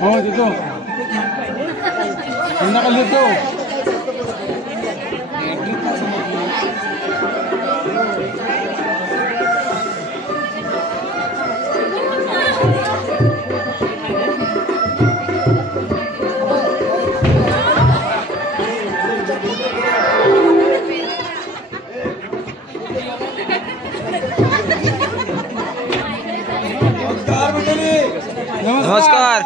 हो देतो संध्याकाळी देतो नमस्कार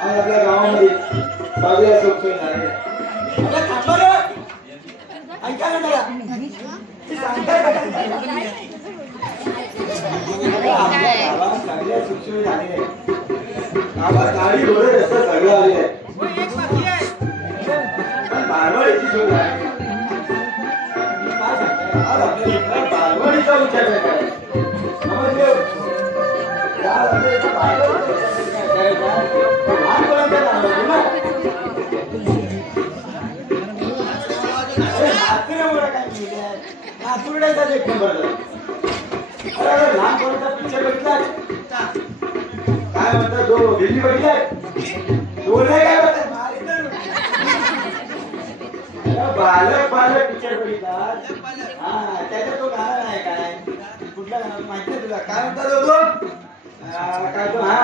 आपल्या गावामध्ये सगळ्या सोपे झाले ऐका ना मला सांगताय आपल्या गावात सगळ्या सुखसोयी झालेल्या गावात गाडी घोडे रस्ते सगळं आलेले पण बालवाडीची सोय झाली काय सांगताय आज आपल्या इकडे बालवाडीचा विचार करायचा लहानपणाचा पिक्चर बघितलाय काय म्हणतात जो दिल्ली बघितलाय तो नाही काय म्हणतात बालक बालक पिक्चर बघितला हा त्याच्यात तो गाणं नाही काय कुठला गाणं माहिती आहे तुला काय म्हणतात तो काय तो हा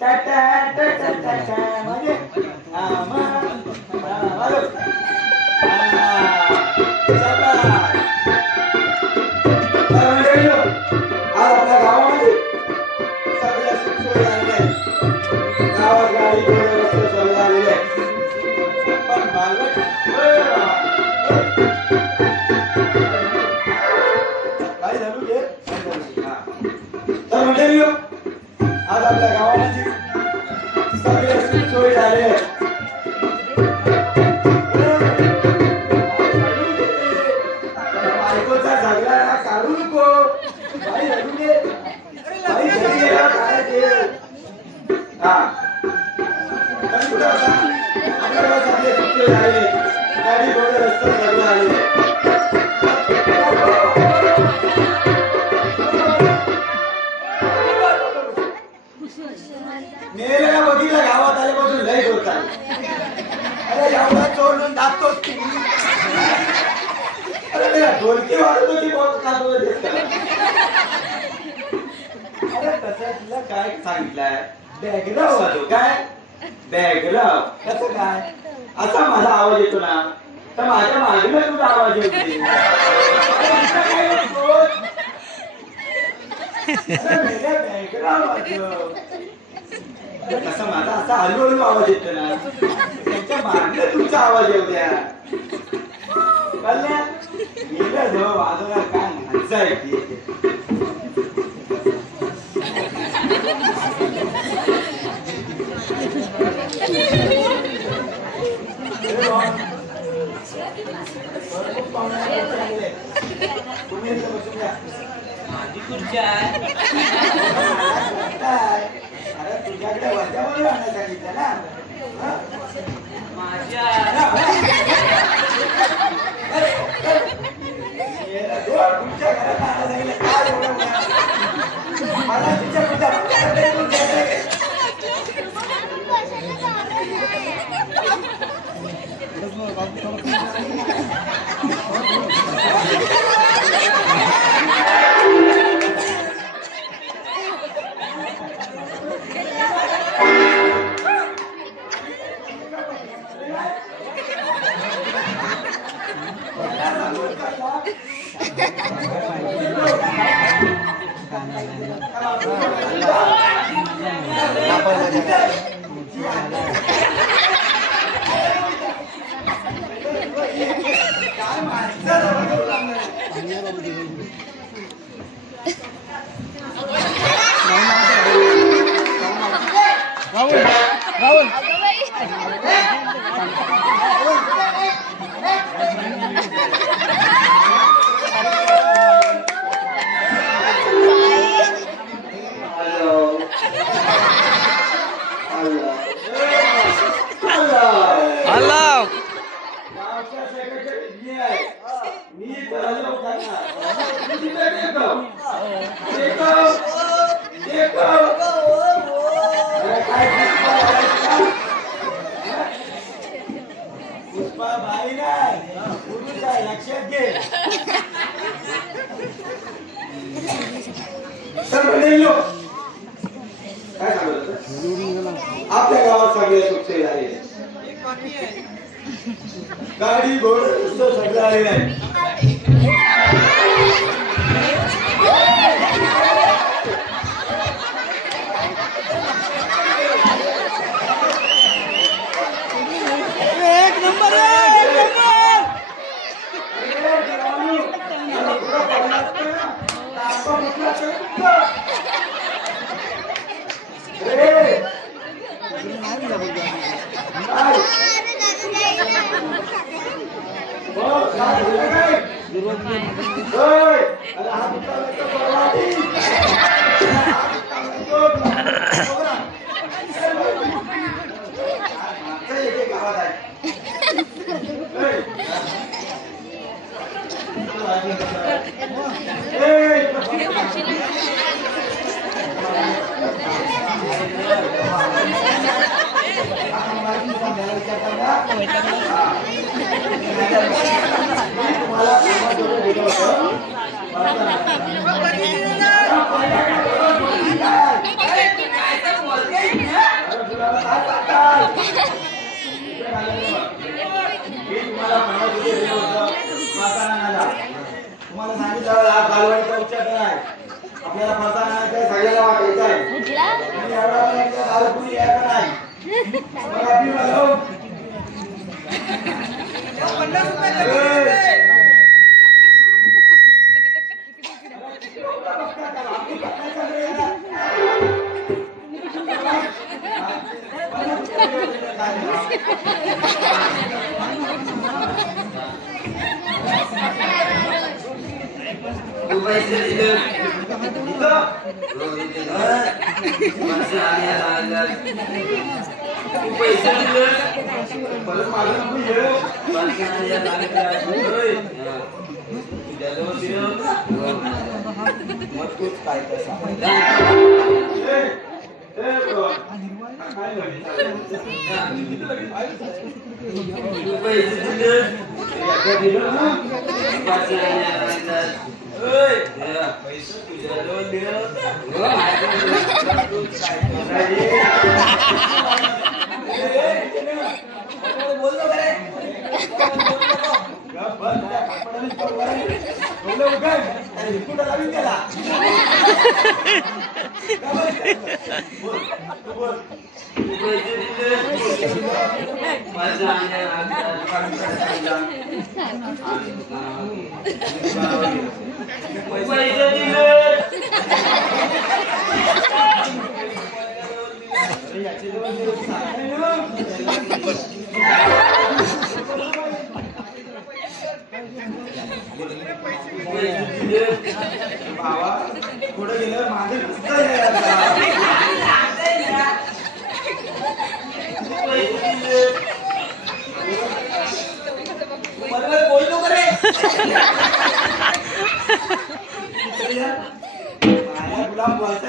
टाटा टाटा टाटा म्हणजे आज आपल्या गावामध्ये सगळ्या सुखसोयी झालेल्या आहेत गावात गाडी घोडे रस्ते सगळे झालेले आहेत पण बालक काय झालं घे तर मंडळी आज आपल्या गावामध्ये सगळ्या सुखसोयी झालेल्या आहेत बायकोचा झगडा काढू नको बाई रडू दे बाई घरी गेला काय ते हा पण कुठं होता आपल्या गावात सगळे सुखसोयी झालेले गाडी घोडे रस्ते सगळे झालेले मेलेला बघितला गावात आल्यापासून लय होतात अरे एवढा चोर म्हणून दाबतोस की अरे ढोलकी वाजत होती बहुत खातो अरे तसं तुला काय सांगितलंय बॅकग्राऊंड वाजव काय बॅकग्राऊंड कसं काय असा माझा आवाज येतो ना तर माझ्या मागेला तुझा आवाज येतो बॅकग्राऊंड वाजव कसा माझा असा हळूहळू आवाज येतो ना त्यांच्या मागेला तुमचा आवाज येऊ द्या कळल्या गेलं जवळ वाजवला काय मजा येते तुम्ही बसून घ्या माझी खुर्ची आहे अरे तुझ्याकडे वरच्यावर आणा सांगितलं ना माझ्या तुमच्या घरात आणा सांगितलं काय एवढं मला तुमच्या राहुल बाई नाही पुरुष आहे लक्षात घे तर मंडळींनो काय सांगतो आपल्या गावात सगळे सुखसे झाले गाडी घोड सगळं आलेलं आहे तुम्हाला सांगितलं कालवडीचा उच्चार नाही आपल्याला फरसाण काय सगळ्याला वाटायचं आहे आणि एवढा पण एकदा दारूपुरी यायचं नाही मग आपली मला 50 रुपये पैसे दिले पैसे दिले परत माझं मग तूच काय पैसे तुझ्या दिलं बोललो काय बाबा पुढे गेलं माझे बोललो करे गुलाम बोलता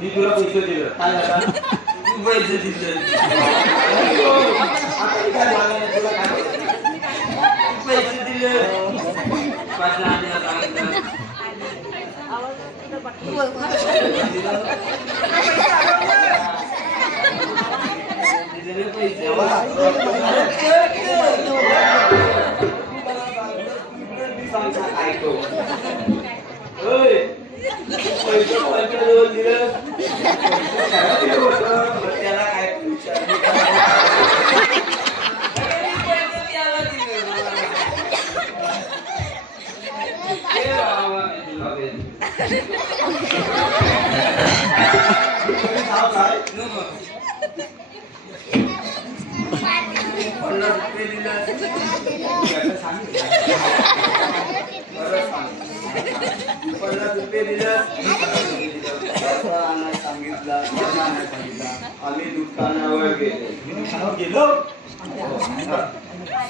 मी तुला पैसे दिलं काय झाला पैसे दिले पैसे दिले त्याला काय आम्ही दुकानावर गेलो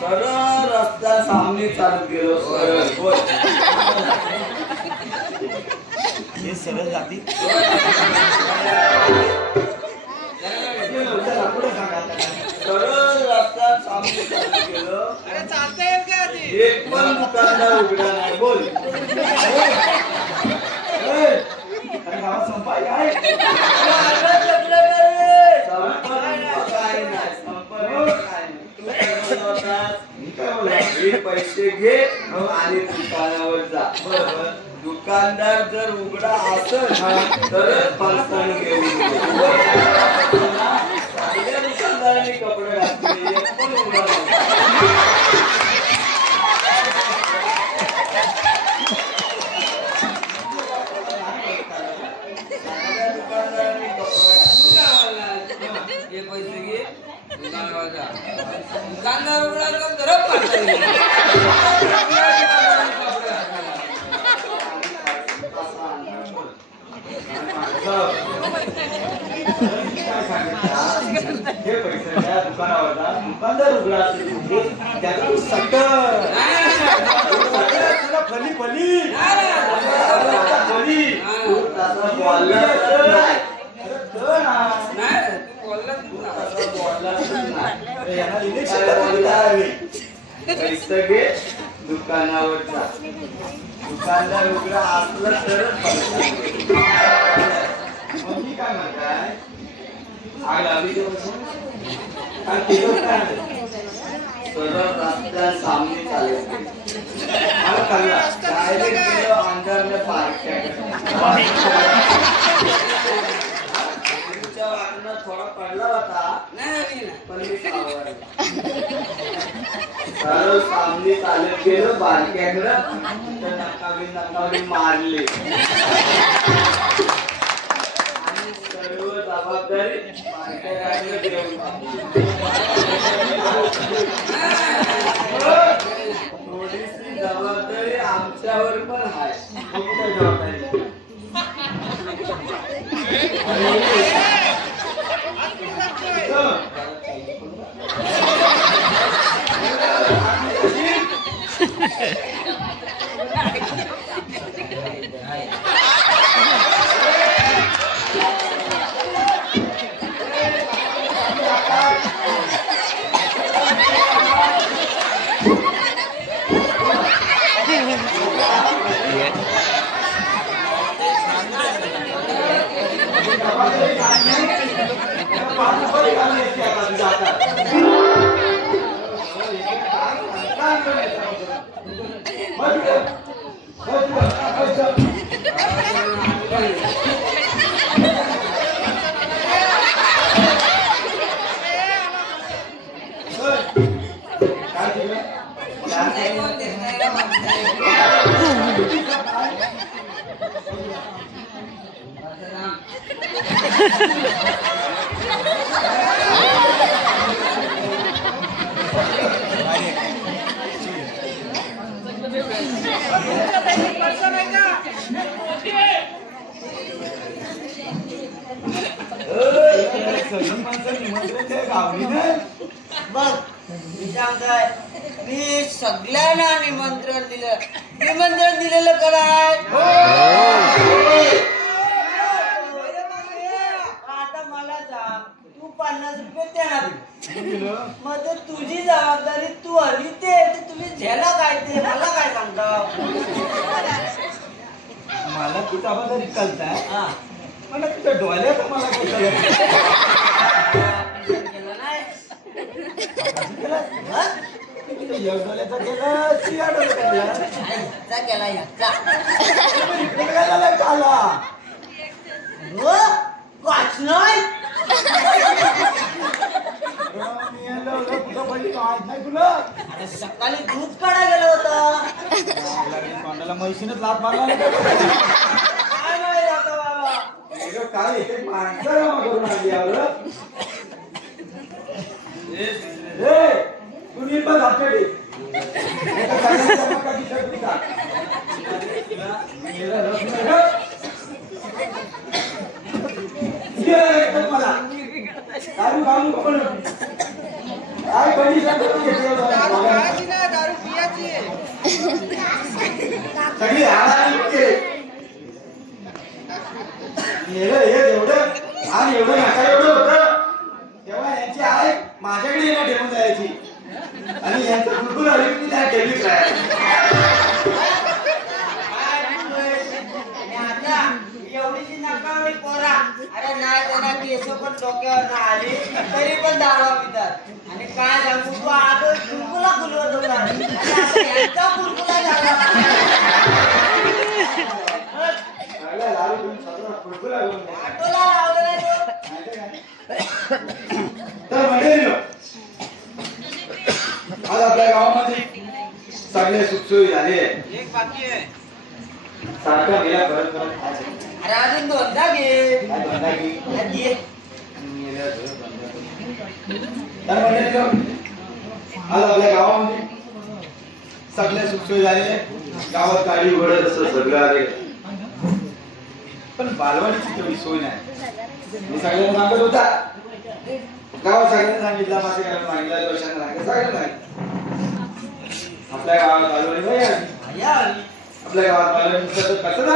सरळ रस्ता सामने चालत गेलो हे सरळ जाती केलं अरे चालता येईल का आधी? एक पण दुकानदार उघडा नाही बोल अरे गावात संपाय काय पैसे घे आणि दुकानावर जा दुकानदार जर उघडा असेल तरच फरसाण घेऊन दुकानदारांनी कपडे घातले एक पण उघडा पैसे घे दुकानावर जा दुकानदार उघडा तर धरप हे पैसे द्या दुकानावर जा दुकानदार उघडा त्याला तू सट्टर तुला फली फली फली पैसे घे दुकानावर जा दुकानदार उघडा असलं तरच मग काय म्हणताय आग लागली सरळ रस्त्या सामने चालेल अंदर में थोडा पडला होता सरळ सामने चालत गेलो बारक्याकडं नकावी मारले आणि सर्व जबाबदारी बारक्याकडे देऊन थोडीशी जबाबदारी आमच्यावर पण आहे जबाबदारी मी सगळ्यांना निमंत्रण दिलेलं कराय आता मला सांग तू 50 रुपये त्यांना दे मग तुझी जबाबदारी तू आली ते तुम्ही झेला काय ते मला काय सांगता मला तू जबाबदारी कळताय मला तुझ्या डोळ्यात मला सकाळी दूध काढा गेला होता तोंडाला म्हैशीनच लात मारला नाही काय माहिती आता बाबा काय एक माणसं करून आली तू निर्बंध हातकडे मला दारू घालून पण काय कंडिशन दारू पियाची सगळी एवढं आणि एवढं नका एवढं होतं तेव्हा यांची आई माझ्याकडे येणं ठेवून जायची आणि केलीच आहे. एवढीची नकावडी पोरा अरे नाही त्यांना केस पण डोक्यावर ना आली तरी पण दारू पितात आणि काय सांगू तू आता कुलकुला कुलवत होता यांचा कुलकुला झाला. ऑटोला लावलं नाही तो. तर मंडळी आज आपल्या गावामध्ये सगळे सुखसोयी झाले. एक बाकी आहे सारखा गेला परत परत खायचं. अरे अजून दोनदा घे काय धंदा की? घे. तर मंडळी आज आपल्या गावामध्ये सगळे सुखसोयी झाले. गावात गाडी घोडं असं सगळं आले पण बालवाडीची तेवढी सोय नाही. मी सगळ्यांना सांगत होता गावात सगळ्यांना सांगितलं माझे घरात सांगितलं दोषांना सांगितलं सगळ्यांना आपल्या गावात बालवाडी नाही आली. आपल्या गावात बालवाडी कसं झालं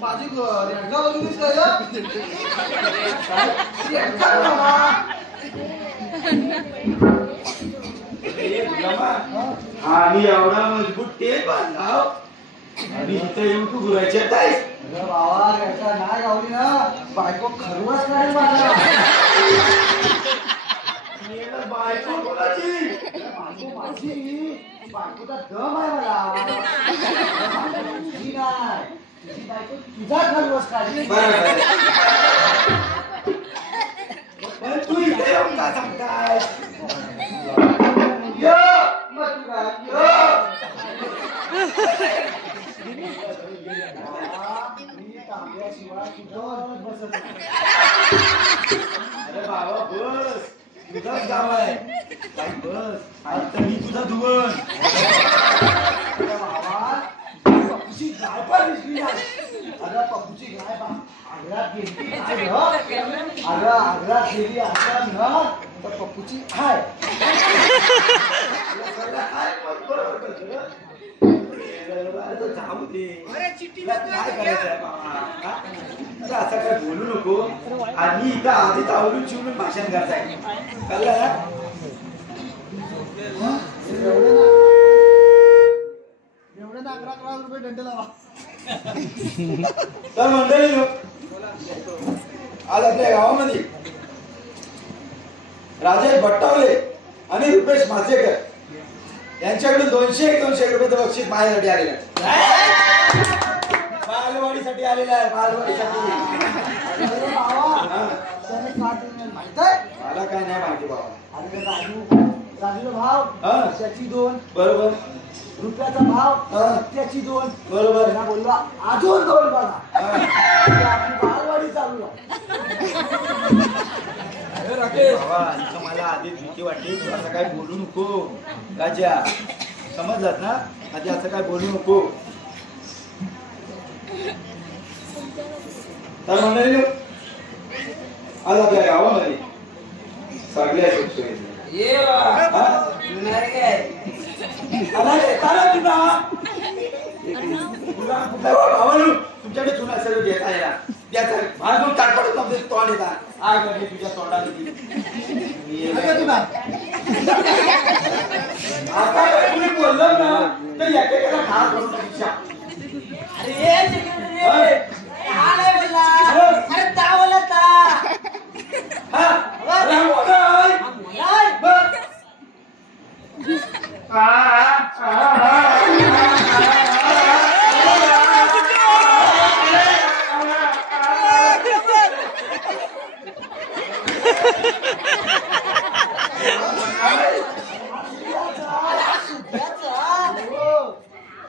माझी रेडगा बघितलीस आणि एवढा मजबूत टेप बांधला आणि इथे येऊन तू गुरायचे बाबा रेडगा नाही गावली ना बायको खरवच नाही मला. बायको कोणाची बायको माझी बायकोचा दम आहे मला. तुझी नाही तुझी बायको तुझा खरवस काढली. पण तू इथे येऊन का सांगताय अरे बाबा बस तुझाच गाव आहे बाई बस आता मी तुझा धुवण. पप्पूची गाय पण दिसली नाही. अगं पप्पूची गाय आग्रात गेली काय ग? अगं आग्रात गेली असं ना तर पप्पूची हाय. जाऊ दे काय करायचंय बाबा असं काय बोलू नको. आणि इथं आधीच आवडून शिवून भाषण करताय कळलं ना. एवढे ना 11 रुपये दंड लावा. तर मंडळी आज आपल्या गावामध्ये राजेश भट्टावले आणि रुपेश मासेकर यांच्याकडून 200 रुपये बक्षीस माझ्यासाठी आलेलं आहे. बालवाडीसाठी आलेलं आहे. बालवाडीसाठी त्याने माहित आहे मला काय नाही माहिती बाबा. अरे राजूचा भाव त्याची 2 बरोबर. रुपयाचा भाव त्याची 2 बरोबर. ना बोलला अजून 2 बघा आपली बालवाडी चालू आहे. बाबा मला आधी भीती वाटली तू असं काय बोलू नको राजा समजलात ना. आधी असं काय बोलू नको. तर मंडळी आज आपल्या गावामध्ये सगळ्या सुखसोयी तुमच्याकडे चुना सर्व घेता येणार भाजून काटपडत नव्हते तोंड येतात आग लागली तुझ्या तोंडाने. आता तुम्ही बोललो ना तर एकेकाला ठार करून टाकशील. अरे सेक्रेटरी हा नाही बोलला अरे ता बोलला ता. हा राम बोलाय बोलाय बघ.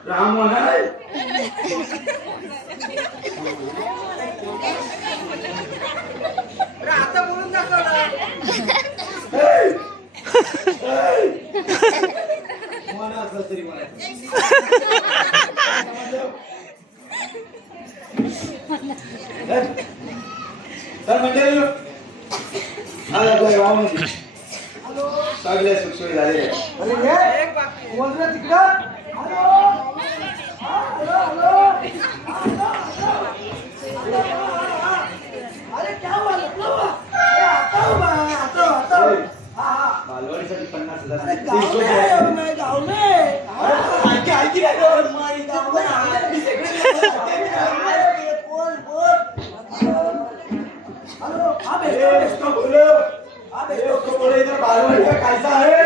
राम म्हणाय आता बोलून दाखवलं. मला असं तरी मला तर मंडळी आज आपल्या गावामध्ये सगळ्या सुखसोयी झालेल्या. अरे हे एक बाकी बोल रे तिकडं. हॅलो हॅलो हॅलो नाही गावले ऐकी नाही गं. मारी गाव आहे. मी सगळे बोल बोल. हॅलो हा उसको बोलो उसको बोलो इधर बालवाड़ी का कैसा है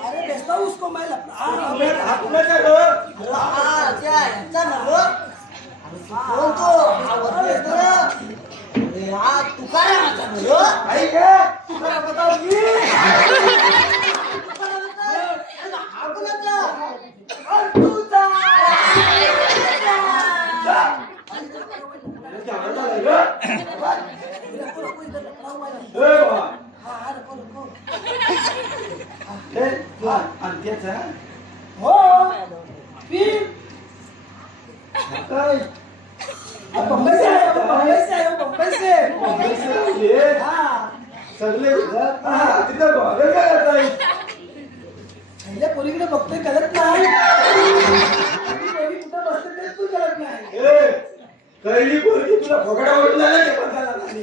अरे बेचता हूँ उसको मैं हाँ कुणाचा ग हा त्या ह्याचा ना गं. कोण तो आवडतो येतो ना. अरे हा तुकारामाचा ना गं. आई का तुला बताओ मी हा कोणाचा? अंत्याचा हो फिर बम्बई से आए बम्बई से हाँ सगळे तिथं बघायला काय करताय पहिल्या पोरीकडे बघतोय करत नाही पोरी कुठं बसते तेच तू करत नाही पहिली पोरगी तुला फोकडावरून झाला ते पण झाला नाही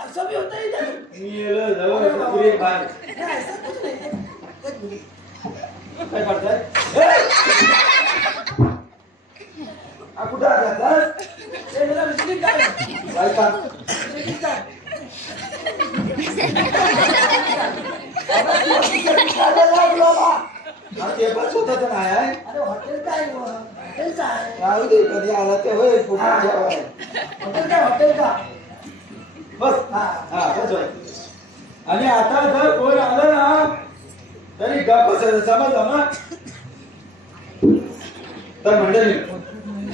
असं भी होता इधर मी येलो जवळ पुरे बाय नहीं ऐसा कुछ नहीं है एक मिनट काय करताय आ कुठं जातात ये मेरा बिजली का है काय का बिजली का है हा ते पण स्वतःच नाही आहे अरे हॉटेल का है वो हॉटेल का है राहू दे कधी आला ते होय फुकट जेवाय हॉटेल का बस हा बस होय आणि आता जर कोण आलं ना तरी गप बसायचं समजलं ना तर मंडळी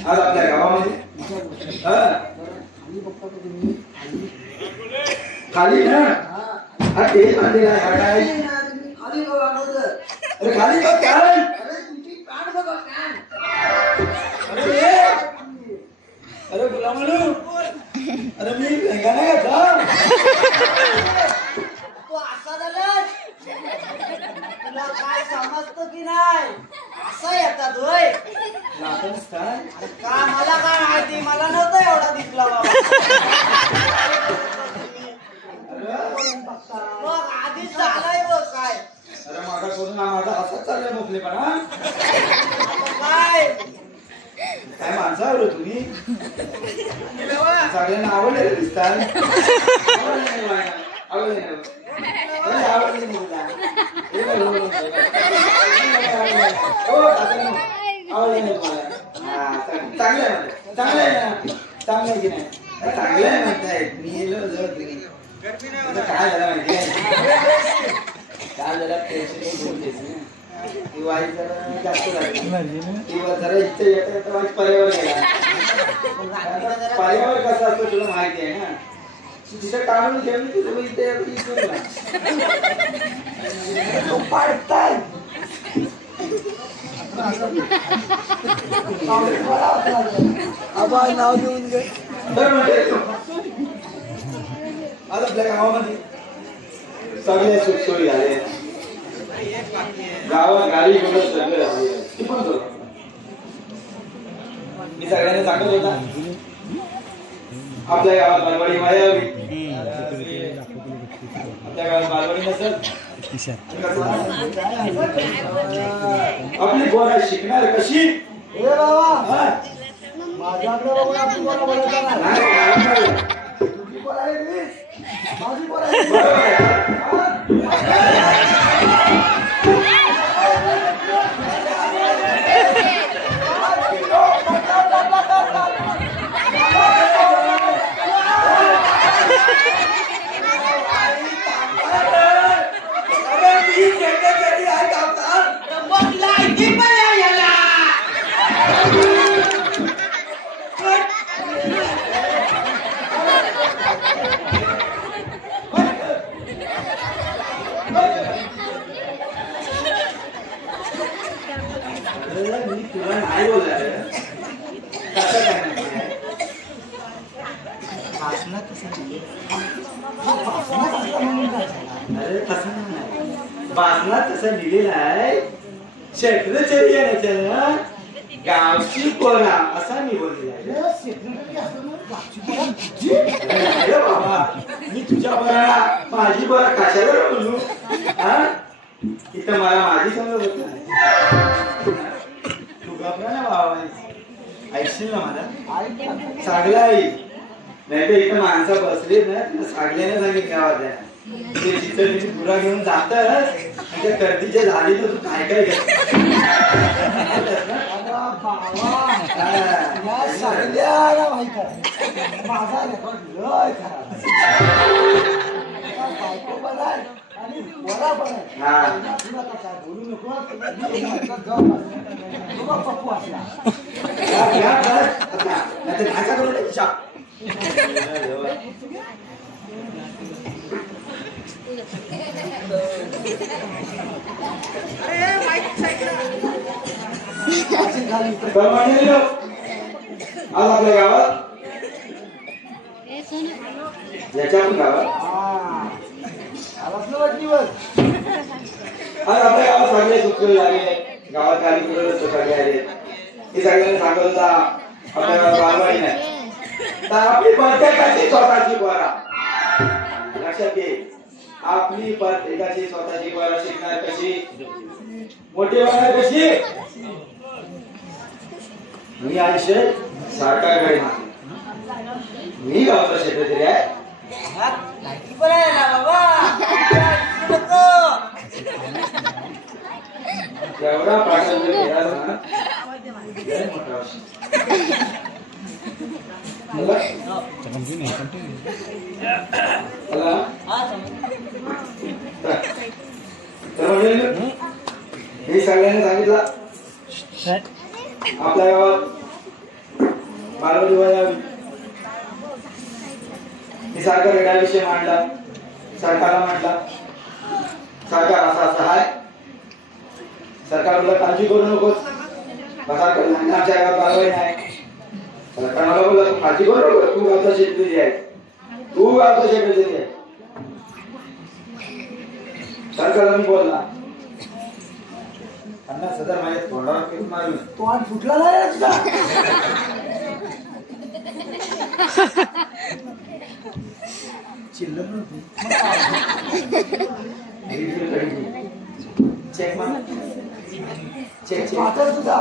आज आपल्या गावामध्ये खाली ना हा ते मंदिर आहे हा काय खाली बघ अगोदर. अरे खाली बघ काय अरे तुमची कान बघा कान. अरे ये अरे गुलामानू अरे मी लेंगा नाही घातला तू असा झालास. तुला काय समजतं की नाही. असं येतात होय. लाटच काय का मला काय माहिती. मला नव्हतं एवढा दिसला बाबा. बघ आधीच झालाय बघ काय. अरे माझा करून माझा असाच चाललाय मोकलेपणा काय काय माणसावर तुम्ही सगळ्यांना आवडलेलं दिसतात आवडले मुला आवडले नाही चांगलं आहे चांगलं आहे ना चांगलं आहे की नाही चांगलं आहे म्हणताय मी येलो काय झालं माहिती आहे काय झालं टेन्शन बोलतेस ती वाईट जरा जास्त लागली किंवा जरा इच्छा येता वाईट पर्यावर गेला पर्यावर कसा असतो तुला माहिती आहे ना तिथं काढून घेऊन तुला इथे पाडताय आबा नाव देऊन घे तर म्हणजे आज आपल्या गावामध्ये सगळ्या सुखसोयी आले गावात गाडी घेऊन सगळं आले ती पण सोड मी सगळ्यांना सांगत होता आपल्या गावात बालवाडी व्हावी आपल्या गावात बालवाडी नसत आपली पोरं शिकणार कशी ए बाबा हा? माझ्याकडे बघून आपण कोणा बोलायचं नाही नाही, तुझी बोलायला गेलीस माझी बोलायला बरोबर आहे. मी तुला नाही बोलणार कसं काय अरे तसं नाही बाजनात तसं लिहिलेलं आहे सेक्रेटरी आहे त्यानं गावची पोरा असा मी बोललेला आहे बाबा मी तुझ्या बरा माझी बरा कशाला बोलू हा इथं मला माझी समज होत नाही. तू घाबरा ना बाबा, ऐकशील ना मला? चांगला आई नाही तर इथं माणसं बसलीत ना, तुला सागल्याने सांगितलं गावात आहे ते चितळी पुरा घेऊन जातच म्हणजे गर्दीचे झाली तर तू काय काय करत माझा रेकॉर्ड लय खराब बायको पण आहे आणि वडा पण आहे. तुला काय बोलू नको, पप्पू असला आज आपल्या गावात याच्या पण गावात दिवस आज आपल्या गावात सगळे सुखी झाले. गावात आली कुठे सगळे आले. हे सगळ्यांनी सांगत होता आपल्या गावात बालवाडी नाही तर आपली प्रत्येकाची स्वतःची पोरा. लक्षात घे, आपली प्रत्येकाची स्वतःची पोरा शिकणार कशी, मोठी होणार कशी. मी आयुष्य सरकारकडे मागतो. मी गावचा सेक्रेटरी आहे. लायकी पण आहे ना बाबा, एवढा पाठवून केला ना लय मोठा हे सगळ्यांनी सांगितलं आपल्या गावात बालवाडी व्हावी. मी सरकार या विषय मांडला, सरकारला मांडला. सरकार असा असा आहे, सरकार बोलला काळजी करू नकोस, आमच्या गावात बालवाडी नाही. सरकार मला बोलला तू काळजी करू नको, तू गावचा शेतकरी आहे, तू गावचा शेतकरी आहे. सरकारला मी बोलला 50,000 माझ्या तोंडावर फेकून मारलं. तो आज फुटला नाही तुझा. चिल्लर नव्हती चेक मार, चेक पाठव तुझा.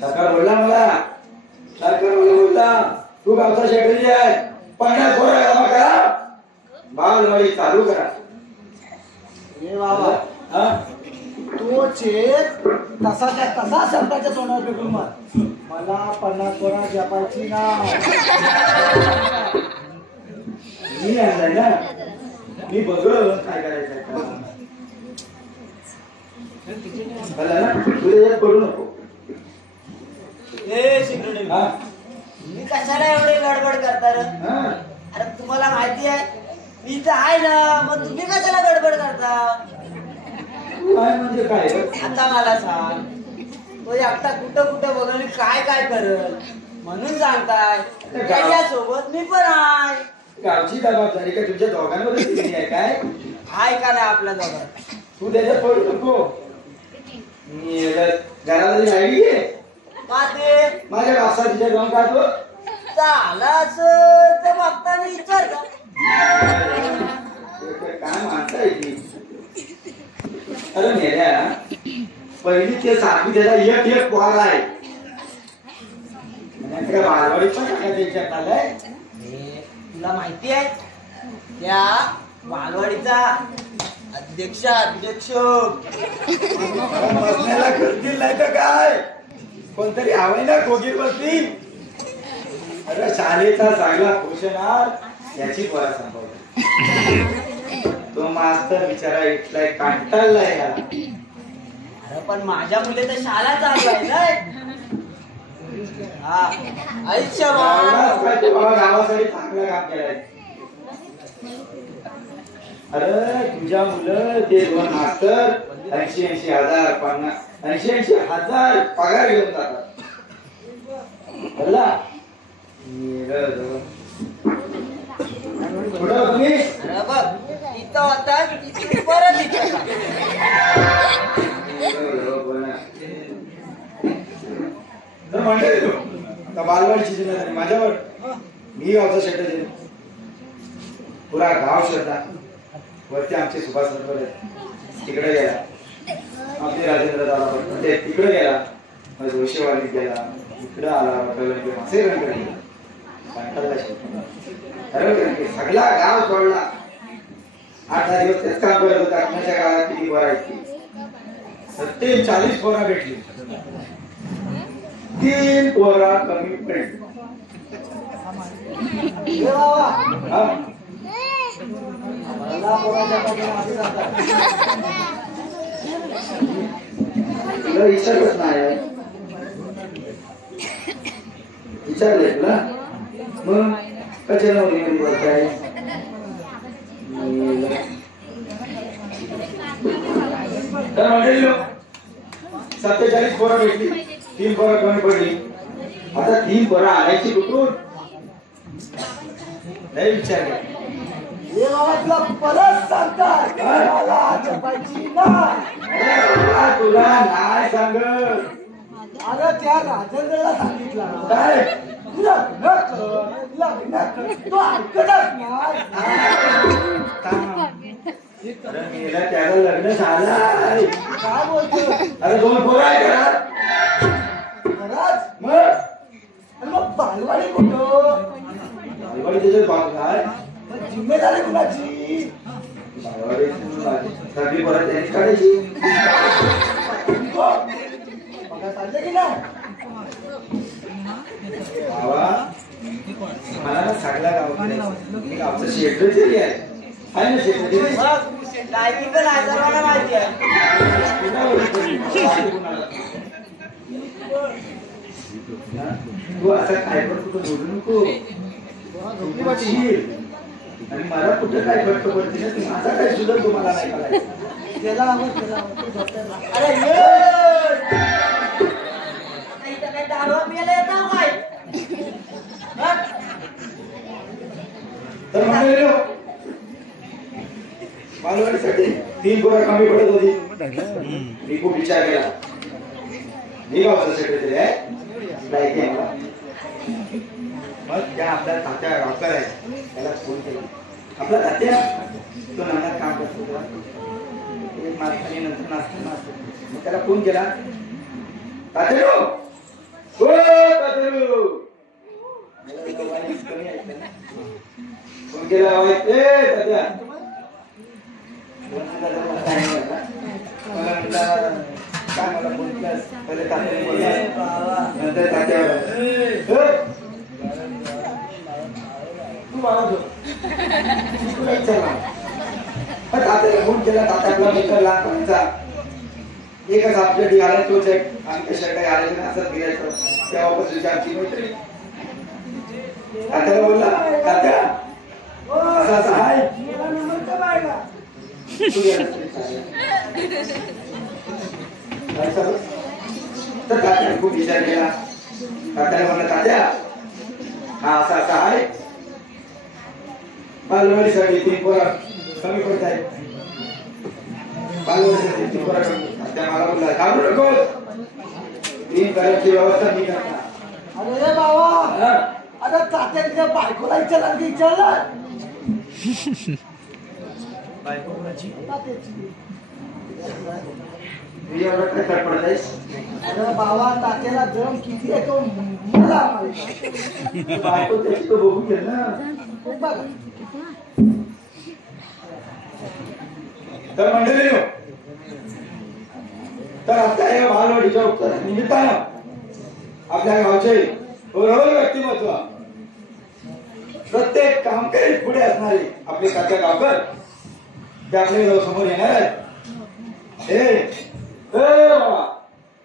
सरकार बोलला मला, सरकार बोलला तू गावचा शेतकरी आहे, 50 कोटी जमा करा, बालवाडी चालू करा. ए बाबा, तो चेक तसाच्या तसा सरकारच्या तोंडावर फेकून मार. मला 50 कोटी जपायची ना. मी आणलाय ना, मी बघलं काय करायचं ना. तुझ्या यात पडू नको. मी कशाला एवढे गडबड करता रे? अरे तुम्हाला माहिती आहे मी तर आहे ना, मग तुम्ही कशाला गडबड करता? काय म्हणजे काय आता मला सांग, तो एकटा कुठं कुठं बघून काय काय करल म्हणून सांगताय. त्याच्यासोबत मी पण आहे. गावची जबाबदारी काय तुमच्या दोघांवर दिली आहे काय? आहे का नाही आपल्या दोघांत? तू त्याच्यात पडू नको. घराला राहिली आहे का ते माझ्या कापसा तिच्या जाऊन काढतो. चालाच ते बघताना विचार का? काय माणसं आहे ती. अरे मेल्या पहिली ते 7वी त्याला एक पोर आहे. बालवाडी पण त्याच्यात आलाय. तुला माहिती आहे त्या बालवाडीचा अध्यक्ष बसण्याला करतील नाही तर काय, कोणतरी हवंय ना कोगीर बसली. अरे शाळेचा चांगला पोषणार याची पोरा सांभाळतो. तो मास्तर बिचारा इथलाय कंटाळलाय याला. अरे पण माझ्या मुले तर शाळा चालू आहे ना. आयुष्यभर गावासाठी चांगलं काम केलंय. अरे तुझ्या मुलं ते 2 मास्तर 80,000 50,000 पगार घेऊन जातात. कुठं तुम्ही बघ इथं होता परत इथं. बालवाडीची जिम्मेदारी माझ्यावर. मी गावचा शेटर पुरा गाव शोधला. वरती आमचे सुभाष सर तिकडे गेला, आमचे राजेंद्र दादा म्हणजे तिकडे गेला, जोशीवाडीत गेला, इकडे आला, मासे रंगकडे गेला, सगळा गाव सोडला. 8-10 दिवस तेच काम करत होता. आत्म्याच्या काळात किती पोरं आहेत ती 47 पोरं भेटली. 3 पोरं कमी पडली. तुला विचारलंच नाही, विचारलंय तुला मग कशाला बोलताय? तर मंडळी 47 पोरं भेटली, 3 पोरं कमी पडली. आता 3 पोरं आणायची कुठून? नाही विचार केला. हे बाबा तुला परत सांगतात तुला नाही सांगत. अरे त्या राजेंद्रला सांगितलं काय लग्न कर, तो ऐकतच नाही. त्याला लग्न झालं. काय बोलतो? अरे 2 पोरं आहे घरात. खरंच? मग आणि मग बालवाडी कुठं? बालवाडी त्याच्यात बाग नाही. मग जिम्मेदारी कुणाची? बालवाडी सगळी पोरं त्यांनीच काढायची. बघा चालले की नाही? बाबा मला ना सगळा गाव गावचं शेतकरी आहे ना शेतकरी. लायकी पण आहे, सर्वांना माहिती आहे. तू असं काय पण कुठं बोलू नको. आणि मला कुठं काय फटक पडते ना, माझा काय सुद्धा तुम्हाला नाही करायचं. त्याला अरे इथं काय दारू पियाला येत नाव काय? तर म्हणलं बालवाडीसाठी 3 पोरं कमी पडत होती. मी खूप विचार केला. मी गावचा सेक्रेटरी आहे मला. मग त्या आपल्या तात्या गावकर आहे त्याला फोन केला. आपला तात्या तो नानात काम करतो, एक माणसाने नंतर नाचतो. मग त्याला फोन केला. तात्यानो ओ तात्यानो फोन केला. ए तात्या मला म्हटलं काय मला बोललास? पहिले तात्याने बोललास, नंतर तात्यावर तू मारत तात्याला फोन केला. तात्या आपला मित्र लहानपणीचा एकच आपल्यासाठी आला, तोच एक आमच्या शर्ट घालायचं ना असंच गिरायचं. तेव्हापासून आमची मैत्री. तात्याला बोलला तात्या असं असं आहे. तर तात्याने खूप विचार केला. तात्याला म्हणलं तात्या हा असा असा आहे. बालवाडीसाठी 3 पोरं कमी पडत आहेत. बालवाडीसाठी 3 पोरं कमी. तात्या मला बोलला घाबरू नको, 3 करायची व्यवस्था मी करणार. अरे बाबा आता तात्याच्या बायकोला विचारलं. बायको कोणाची? एवढं काय कडपडत आहेस? अरे बाबा तात्याला दम किती आहे तो मला माहिती. बायको त्याची तो बघू घे ना. बघा तर मंडळी तर आता या बालवाडीच्या उत्तर निमित्तानं आपल्या गावचे गौरव व्यक्तिमत्व प्रत्येक कामकरी पुढे असणारे आपले काका गावकर ते आपल्या समोर येणार आहेत. बाबा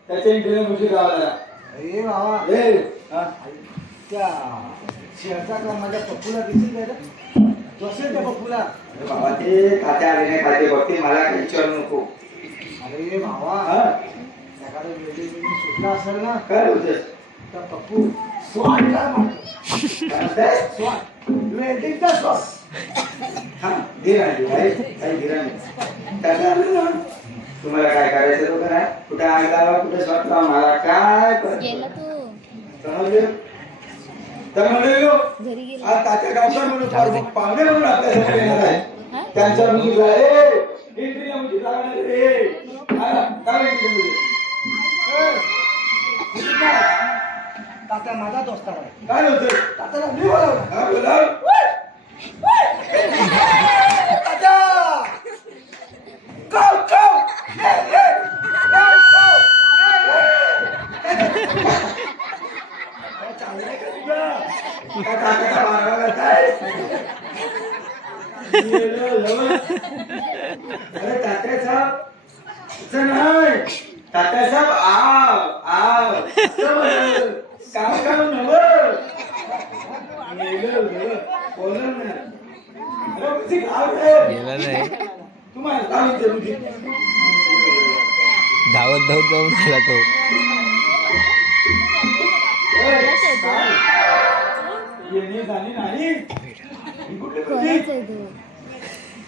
त्याच्या इंटरव्ह्यू मुली गावाला. अरे बाबा त्या शेरचा माझ्या पप्पूला दिसेल काय रे? तो असेल त्या पप्पूला. बाबा ते खात्या आले नाही खाते बघते, मला काही विचारू नको. अरे बाबा एखादं वेगळी सुटला असेल ना काय बोलतोस? तर पप्पू स्वाट काय म्हणतो? स्वाट वेल्डिंगचा स्वाट. तुम्हाला काय करायचं तो करा. कुठे आग लावा, कुठे स्वतः मला काय समजलं. तर म्हणलो आज तात्या गावकर म्हणून पाहुणे म्हणून आपल्या समोर येणार आहे त्यांच्या मुलीला एंट्री म्हणजे लागणार रे काय तात्या माझा दोस्त आहे. काय होतं तात्याला मी बोलावलं. हा बोला तात्या काव काव काव काव चाललंय का तुझं? काय तात्याचा बारवा करताय अरे तात्या साहेब असं नाही तात्या साहेब आव आव काम काम नवं बोललं ना अरे तुझी गाव आहे तुम्हाला काम जरुरी धावत धावत जाऊन आला तो. येणे जाणे नाही कुठे कुठे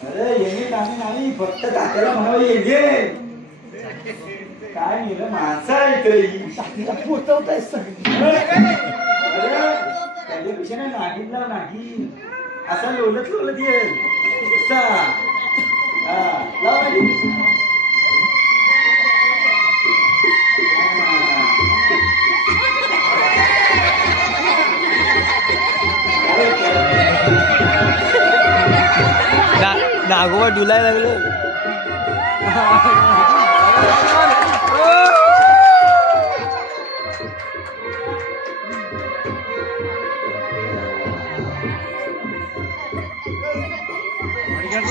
अरे येणे जाणे नाही फक्त तात्याला म्हणावं येणे काय नेलं माणसं आहे इकडे तात्याला पोचवताय सगळी. अरे त्याच्यापेक्षा ना नागिन लाव नागिन असा लोलत लोलत येईल असा हा लाव नागिन नागोबा डुलाय लागलं.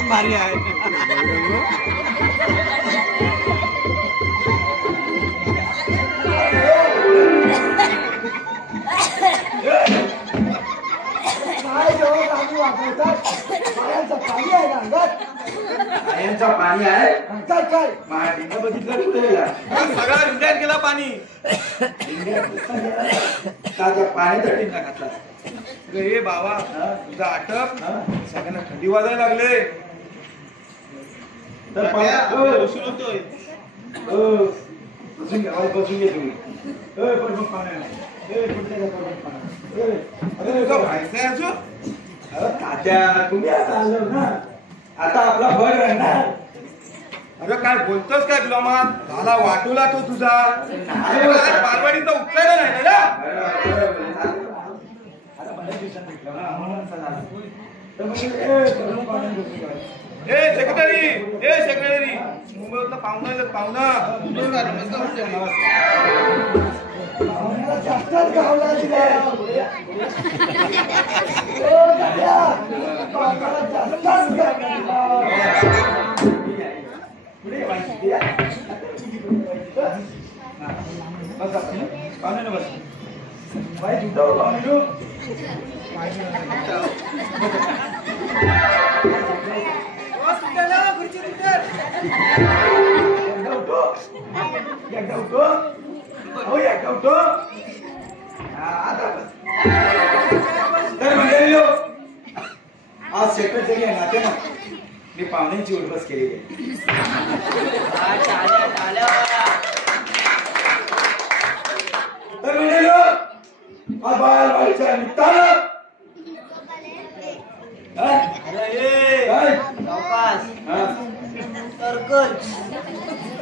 भारी आहे काय जेव्हा लागू वापरतात पायांचं पाणी आहे ना अंगात. पाण्याचं पाणी आहे काय काय माहिती बघितलं कुठे गेला सगळा इंडियात गेला पाणी ताज्या पाण्याचा टिंगा घातला रे बाबा तुझा आटप सगळ्यांना थंडी वाजायला लागले तर बसून होतोय बसून घ्या बसून घे तुम्ही पण मग पाणी अरे तुझा व्हायचंय अजून तात्या तुम्ही आता आलो ना आता आपला भर राहणार अरे काय बोलतोस काय तुला मग झाला वाटूला तो तुझा बालवाडीचा उपचार नाही ना ए सेक्रेटरी मुंबईतला पाहुणा जास्तच गावला दिला. जास्तच गावला. आज सेक्रेटरी आहे नाते ना मी पाहुण्यांची उठबस केली तर म्हणेलो आज बालवाडीच्या निमित्तानं सावकाश सर्कल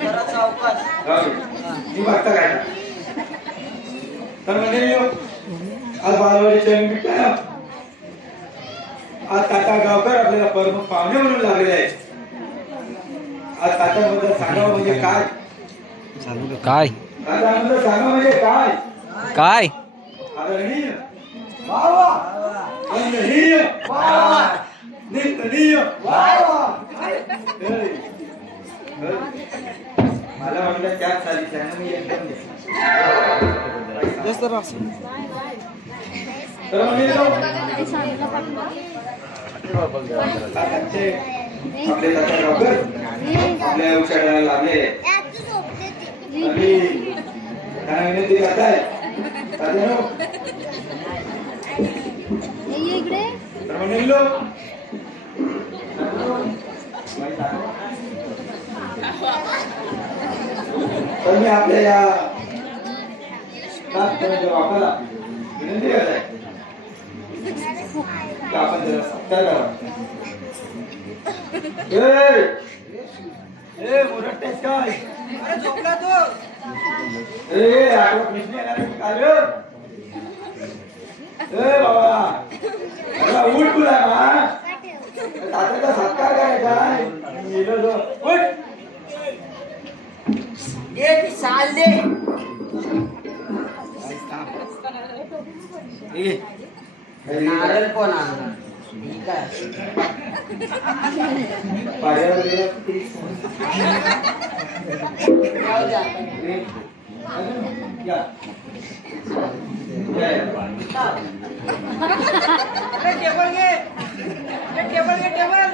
जरा सावकाश मी बघता काय तर म्हणेलो आज बालवाडीच्या निमित्तानं आज तात्या गावकर आपल्याला प्रमुख पाहुणे म्हणून लागलेले आहेत. आज तात्याबद्दल सांगावं म्हणजे काय काय तात्याबद्दल सांगावं म्हणजे काय काय आदरणीय वावा वंदनीय वावा निंदनीय वावा. मला वाटलं त्याच साली त्यांना मी एकदम तर म्हणेलो तात्यांचे आपले तात्या गावकर आपल्या उच्चाराला लागले आणि त्यांना विनंती करताय तात्यानो तर म्हणेलो तर मी आपल्या या वापराला विनंती करताय का आपण जरा सत्कार करा. ए मोरटेस काय अरे झोपला तो. ए आगो कृष्ण येणार काय रे. ए बाबा मला उठ तुला मा तात्याचा सत्कार करायचा. गेलो जो उठ. ये ती साल दे. नारळ कोण आणला. ठीक आहे. पायावर जाऊ द्या. या अरे टेबल घे. टेबल घे टेबल.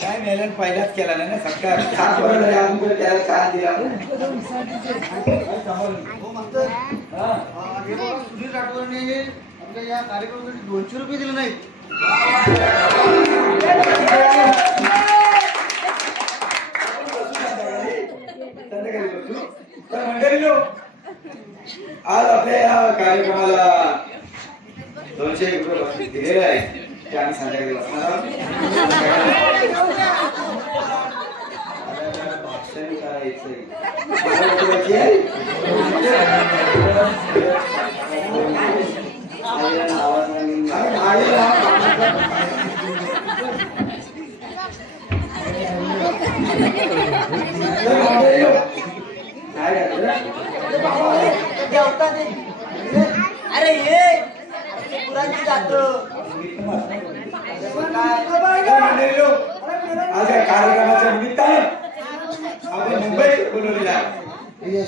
काय मेलन पहिलाच केला नाही ना सत्कार. 7 वर्ष झाले अजून पण त्याला चहा दिला. सुधीर राठोडने आपल्या या कार्यक्रमासाठी 200 रुपये दिले नाहीत. तर मंडळीनो, आज आपल्या या कार्यक्रमाला 200 रुपये बक्षीस दिलेले आहे. ते आम्ही संध्याकाळी वाचणार आहोत. भाषण करायचंय. अरे ये पुराची जातो. आज या कार्यक्रमाच्या निमित्ताने आपण मुंबईत बोलवलेला आहे.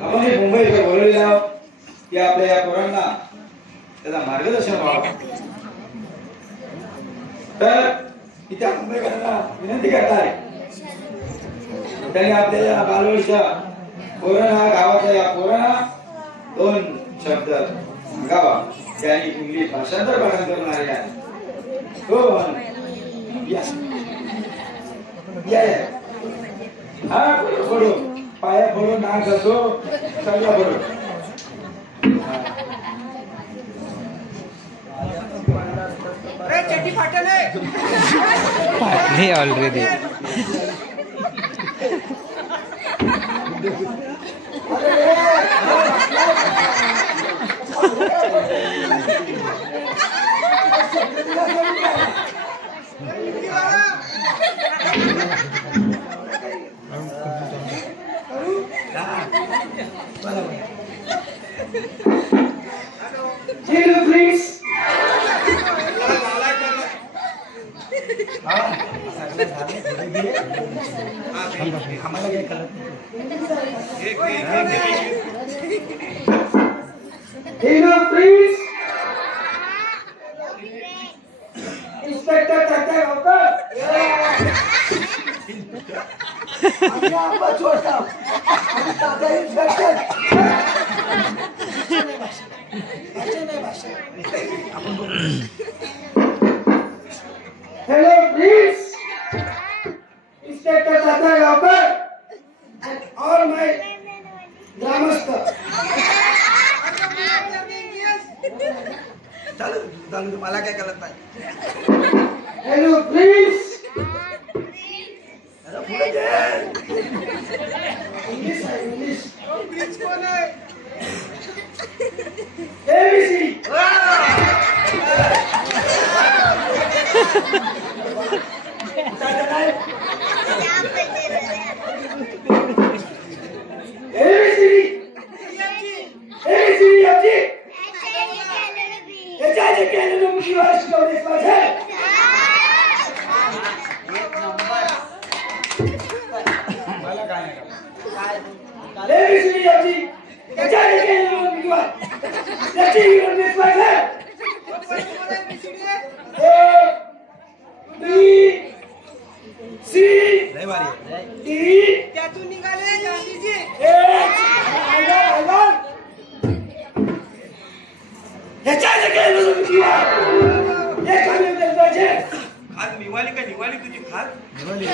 आपण हे मुंबईत बोलवलेला आहोत की आपल्या या पोरांना त्याचा मार्गदर्शन व्हावं. तर इथे मुंबईकरांना विनंती करताय त्यांनी आपल्या या बालवडीच्या पोरांना गावाच्या या पोरांना 2 शब्द सांगावा. त्यांनी इंग्लिश भाषांतर पाठ करून आलेले आहे. हा फोडो पाया फोडो नाक घासो सगळं फोडो. अरे चड्डी फाटल आहे. फाटली ऑलरेडी. आम्हाला काय कळत inspector Hello, please. Inspector Tata Gaukar and all my Gramastha. चालू मला काय कळत नाही. Hello, please. English. प्लीज कोण आहे. ABC. लय भारी आहे. ती त्यातून निघाले गांधीजी. खात निवाली का निवाली तुझी खात मध्ये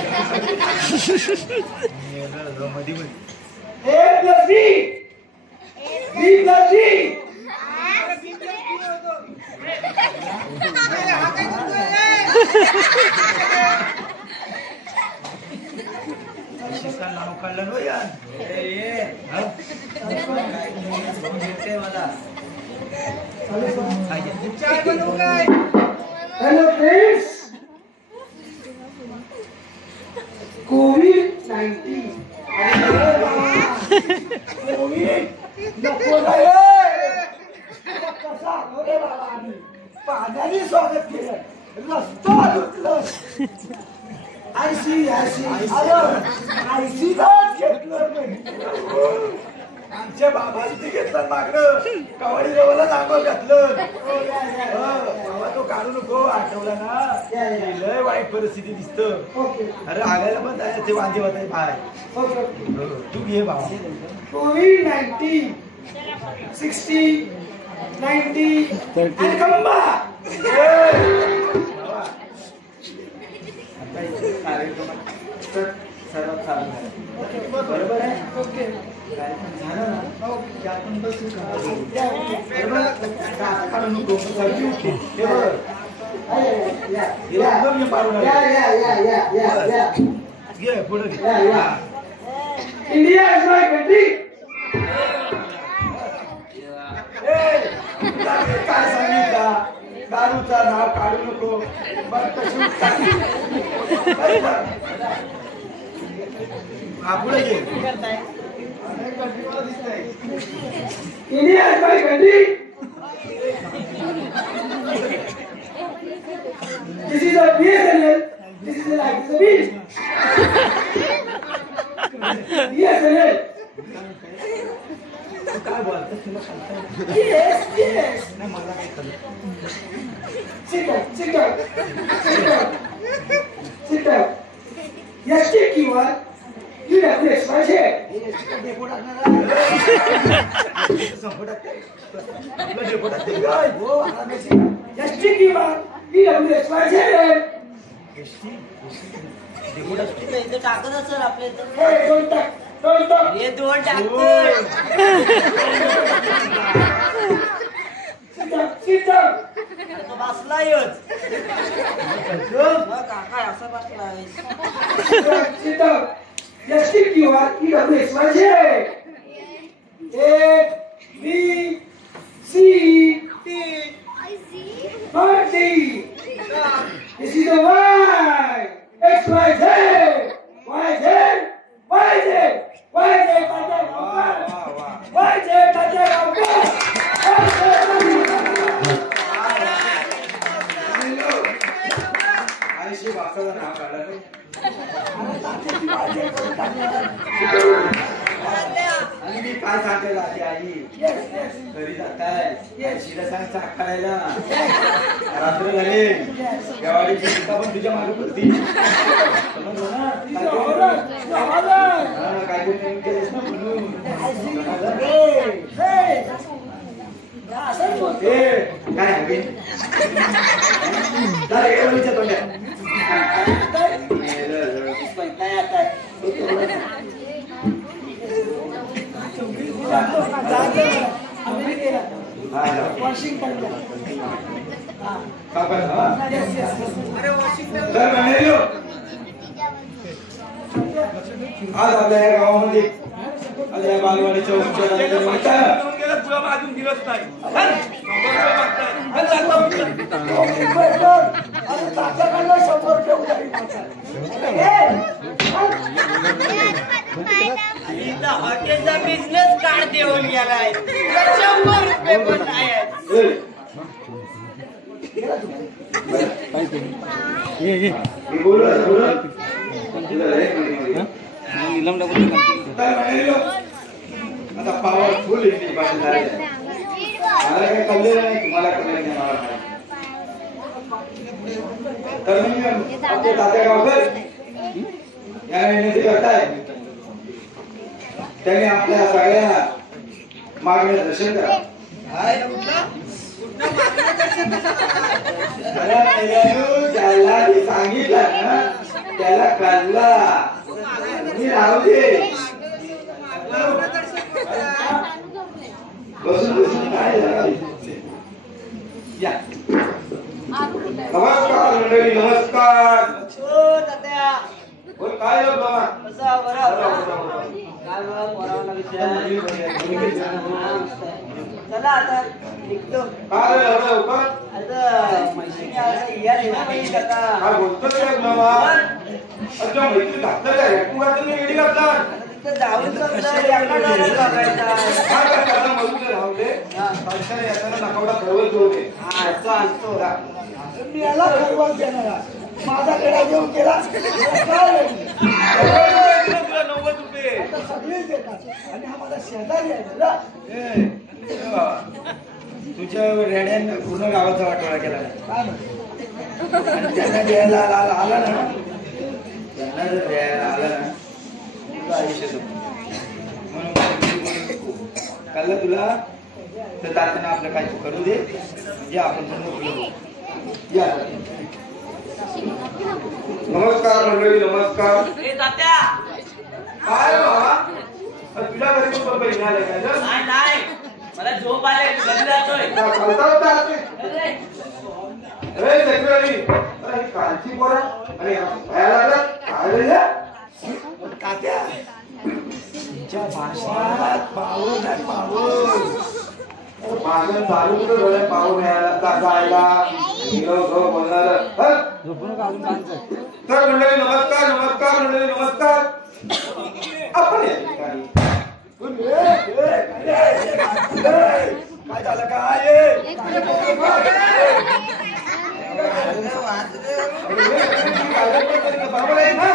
नाव काढलं नो यार. चाय बनवू काय? हॅलो फ्रेंड्स, कोविड-19 नको रे. कसा रे बाबा, आम्ही पाण्याने स्वागत केलं, रस्ता धुतलं, आयसीलाच घेतलं नाही. आमच्या बाबांनी घेतलं मागणं, कवाडी जवळच आंघोळ घातलं. बाबा तो काढू नको, आठवला ना लय वाईट परिस्थिती दिसत. अरे आगायला पण ते वांजे होत आहे बाय. तू घे बाबा. कोविड-19 60 90 आणि खंबा. सर्वात चालू आहे बरोबर आहे. ओके झालं ना. ओके आपण बसू इंडिया इज माय कंट्री. काय सांगितलं, दारूचा नाव काढू नको. पुढे घे. India is my country. This is a BSNL. This is like the beach. BSNL. काय बोलतो तुला सांगतो. येस नाही मला काय कळलं. Sit down. यस किंवा UWXYZ. टाकत असेल आपल्या हे दोन टाकतो. बसलाय काका असा बसलाय. UWXYZ. A B C D. This is the Y. XYZ. YZ. आणि मी काय सांगायला आधी आई घरी जाताय शिला सांग चाक करायला रात्र झाले गावाडीची चिंता पण तुझ्या मागे पडती समजलं ना काय कोणी केलेस ना म्हणून काय हवी तोंड्या आज आपल्या या गावामध्ये बालवाडीच्या अजून दिलंच नाही. हॉटेलचा बिझनेस कार्ड देऊन गेलाय. 100 रुपये पण नाही. आता पॉवरफुल इंग्लिश भाषा झाली मला काही कळलेलं नाही तुम्हाला कळलं नाही. तर मी आपले तात्या गावकर या मेहनती करताय त्यांनी आपल्या सगळ्यांना मागण्या दर्शन करा. त्याला सांगितलं ना त्याला कळला मी राहू दे. बसून बसून काय झालं या. नमस्कार मंडळी नमस्कार. तात्या होय काय झालं बाबा? कसं बरं काय बघा पोरावला विचार चला आता निघतो. काय झालं एवढं लवकर? आता मैत्रिणी आता या रे ना बाई काका. काय बोलतोस काय बाबा? अच्छा मैत्री घातलं काय? तू घातलं नाही वेडी घातला. तिथं जाऊन समजा एका डोळ्यात बघायचा. काय करताना मजूर राहू दे. पैशाने येताना नकावडा ठरवत घेऊ दे. हा आणतो मी याला खरवस देणार माझा गेला घेऊन केला काय तुला 90 रुपये. आता सगळेच देतात आणि हा माझा शेजारी आहे ना. तुझ्या रेड्यानं पूर्ण गावाचा वाटोळा केला. काय म्हणतो आणि त्यांना द्यायला आला ना त्यांना जर द्यायला आला ना तुझं आयुष्य संपलं. म्हणून कळलं तुला तर तात्यानं आपलं काय करू दे म्हणजे आपण पण मोकळं होऊ. या नमस्कार मंडळी नमस्कार. ए तात्या काय रे बाबा? तुझ्या घरी पण पैसे आले काय गं? नाही मला झोप आले घरी जातोय. चालता होता आज? अरे सेक्रेटरी अरे ही कालची पोरं आणि बाहेर आलं काय रे हे? तात्या तुमच्या भाषणात पाऊस आहे पाऊस. माझं चालू कुठं झालंय पाहून यायला जायला बोलणार. तर मंडळी नमस्कार नमस्कार मंडळी नमस्कार. आपण या ठिकाणी काय झालं काय बरोबर आहे ना?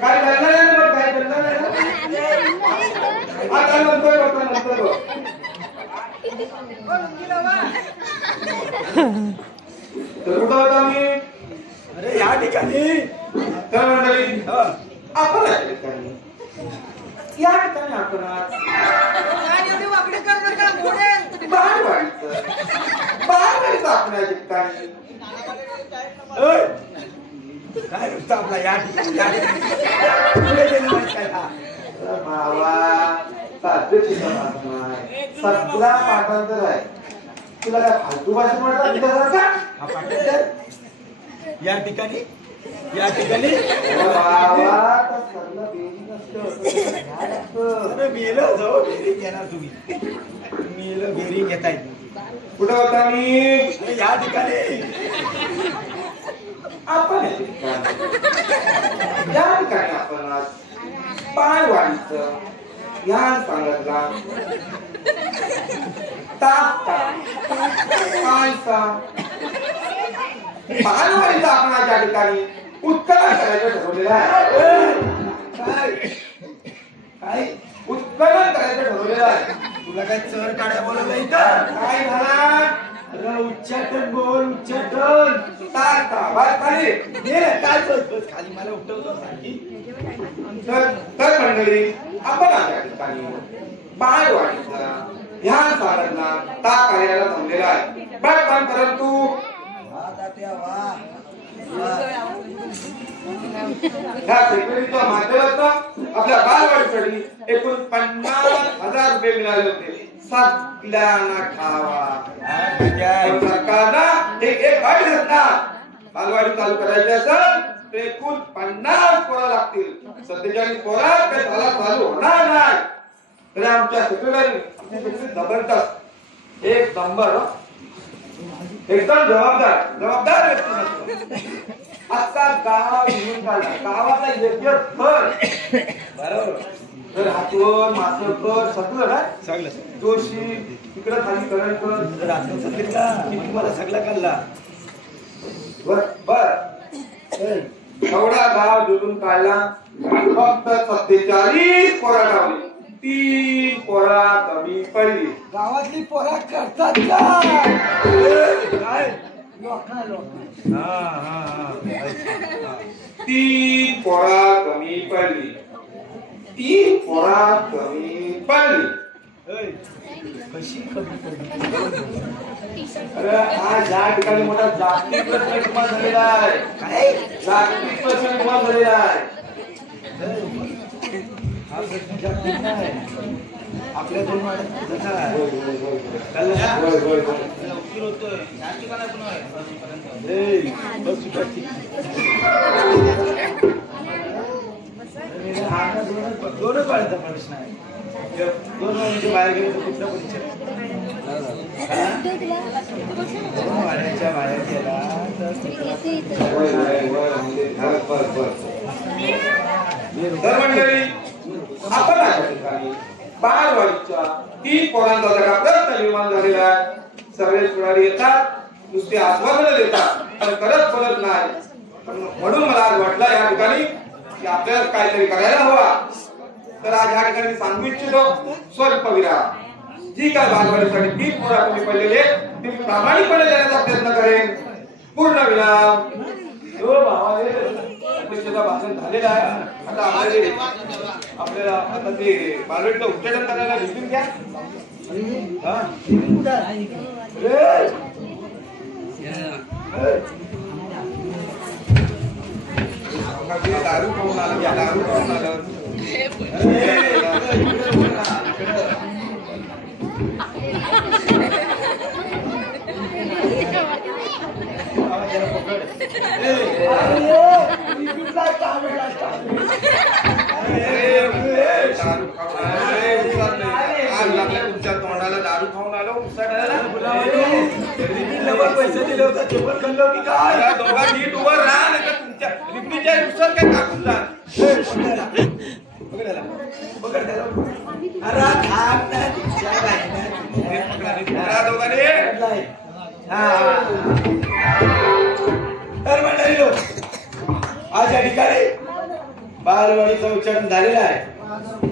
काय करणार आहे ना? काय करणार आहे ना? आता नंतर तर कुठं होता मी? अरे या ठिकाणी तर मंडळी आपण या ठिकाणी आपण बाळवाडीचं आपण या ठिकाणी काय नुसतं आपला या ठिकाणी पुढे गेलं नाही काय हा? भावा साध्य सगळा पाठांतर आहे. तुला काय फालतू भाषा म्हणतात तुझ्यासारखा? हा पाठांतर या ठिकाणी भावा सगळं बेरीज असतं. अरे मेलं जाऊ बेरिंग घेणार तुम्ही मेलं बेरिंग घेताय. कुठं होता मी? अरे या ठिकाणी आपण या ठिकाणी आपण आज बाळवाडीचं ध्यान सांगितला. बाळवाडीचं आपण आज या ठिकाणी उत्खनन करायचं ठरवलेलं आहे. काय उत्खनन करायचं ठरवलेलं आहे. तुला काय चर काढ्या बोलवलं इथं? काय झाला? अरे उच्चाटन बोल उच्चाटन. खाली काय बोलतोस खाली मला उठवतो तर मंडळी आपण या ठिकाणी बाळवाडीचा ध्यान साधना ता कार्याला जमलेला आहे. पण परंतु या सेक्युरिटीच्या माध्यमातून आपल्या बाळवाडीसाठी एकूण 50,000 रुपये मिळाले होते. सगळ्यांना खावा सरकारनं एक वाट घातला. बालवाडी चालू करायची असेल तर एकूण 50 पोरं लागतील. 47 पोरं ते चालू होणार नाही. तर आमच्या सेक्रेटरी जबरदस्त एक नंबर एकदम जबाबदार व्यक्ती. आता गाव घेऊन काढला गावाला योग्य थर बरोबर. तर हातवर माथवर सगळं ना सगळं जोशी तिकडे खाली करायचं. तुम्हाला सगळं कळला. बर एवढा गाव जोडून काढला. फक्त 47 पोरा गावली. 3 पोरा कमी पडली. गावातली पोरा करतात काय तीन पोरा कमी पडली. 3 पोरा कमी पडली. कशी कमी पडली? अरे आज या ठिकाणी मोठा जागतिक प्रश्न निर्माण झालेला आहे. काय जागतिक प्रश्न निर्माण झालेला आहे. हा प्रश्न जागतिक नाही. आपल्या दोन वाड्यात जसा आहे. उशीर होतोय या ठिकाणातून आहे अजूनपर्यंत. ए, बस सुटाची. हा ना दोनच वाड्याचा प्रश्न आहे. दोन वाड्याच्या बाहेर गेले तर कुठला परिचय? दोन वाड्याच्या बाहेर गेला तर तर मंडळी आपण या ठिकाणी बालवाडीच्या 3 पोरांचा जगा प्रश्न निर्माण झालेला आहे. सर्व पुढारी येतात, नुसते आश्वासनं देतात आणि करत पडत नाही. म्हणून मला आज वाटलं या ठिकाणी की आपल्याला काहीतरी करायला हवा. तर आज या ठिकाणी सांगू इच्छितो स्वल्प विराम. जी काय बालवाडीसाठी 3 पोरा तुम्ही पडलेले ती प्रामाणिकपणे देण्याचा प्रयत्न करेन. पूर्ण विराम. हो भावाले अध्यक्षाचं भाषण झालेलं आहे. आता आपल्याला आता ते बालवाडीचं उच्चाटन करायला भेटून घ्या. हा दारू खाऊन आलं, दारू खाऊन आलं. तुमच्या तोंडाला दारू खाऊन आलो पैसे दिले होते ते पण खाल्लो की काय? दोघा नीट उभं राहा नाही तर तुमच्या रिपीच्या दुसरं काय टाकून जा. दोघांनी तर मंडळी लोक आज या ठिकाणी बालवाडीचं उच्चाटन झालेलं आहे.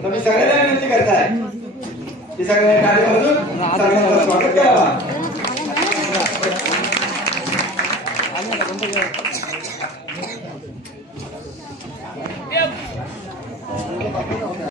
तुम्ही सगळ्यांना विनंती करताय की सगळ्यांनी टाळी वाजवून सगळ्यांचं स्वागत करावा.